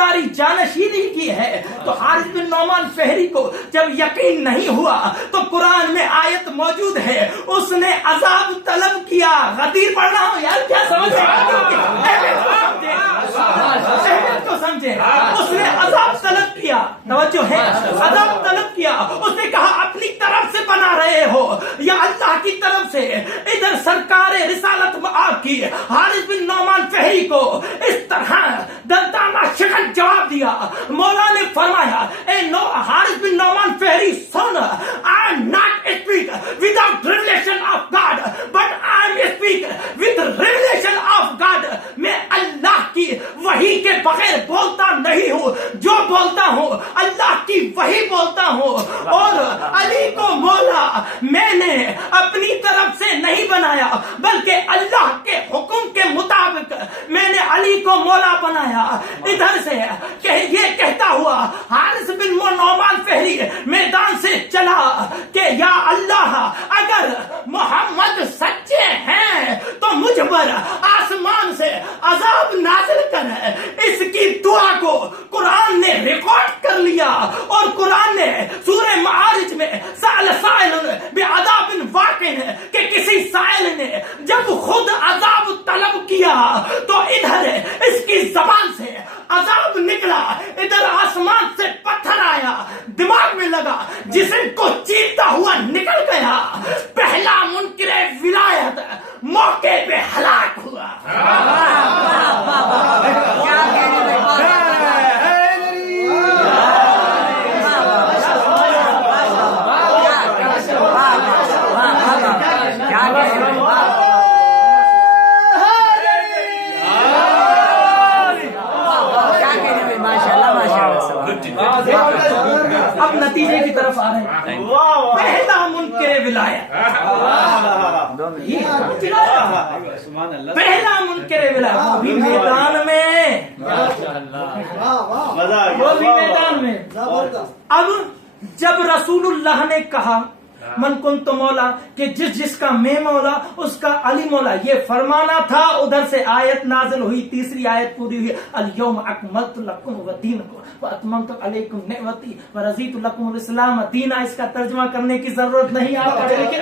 सरदारी जानशीनी की है। तो हारिस बिन नौमान फहरी को जब यकीन नहीं हुआ तो कुरान में आयत मौजूद है, उसने अजाब तलब किया। गदीर पढ़ रहा हूं यार, क्या समझ को समझे। उसने अजाब तलब किया, तवज्जो है, अजाब तलब किया। उसने कहा अपनी तरफ से बना रहे हो या अल्लाह की तरफ से। इधर सरकार रिसालत में आपकी हारिस बिन नौमान फहरी को इस तरह दर्दाना शिकन जवाब दिया। मौला ने फरमाया, ए नो हारिस बिन नौमान फहरी सुन, I am not speak without revelation of God but I am speak with revelation of God. मैं अल्लाह की वही के बगैर बोलता नहीं हूँ, जो बोलता हूँ अल्लाह की वही बोलता हूँ। और अली को मौला मैंने अपनी तरफ से नहीं बनाया, बल्कि अल्लाह के हुक्म के मुताबिक मैंने अली को मौला बनाया। इधर से ये कहता हुआ हारिस बिन नौमान फहरी मैदान से चला कि या अल्लाह, अगर मोहम्मद सच्चे हैं तो मुझ पर आसमान से अजाब नाजिल कर। इसकी दुआ को कुरान ने रिकॉर्ड कर लिया और कुरान ने सूरह मारिज में कि किसी साइल ने जब खुद अजाब तलब किया तो इधर इसकी जबान से अजाब निकला, इधर आसमान से पत्थर आया, दिमाग में लगा, जिस्म को चीरता हुआ निकल गया। पहला मुनकिरे विलायत मौके पे हलाक हुआ। अब नतीजे की तरफ आ रहे हैं। पहला मुनकिरे विलायत, पहला मुनकिरे विलायत वो भी मैदान में, वो भी मैदान में। अब जब रसूलुल्लाह ने कहा मन कुंत मौला, कि जिसका मैं मौला उसका अली मौला, ये फरमाना था। उधर से आयत नाज़िल हुई, तीसरी आयत पूरी हुई, अल यौम अकमलतु लकुम व दीनकुम व अतममतु अलैकुम निअमती व रज़ीतु लकुम इस्लाम दीना। इसका तर्जुमा करने की जरूरत नहीं, आप पढ़े लिखे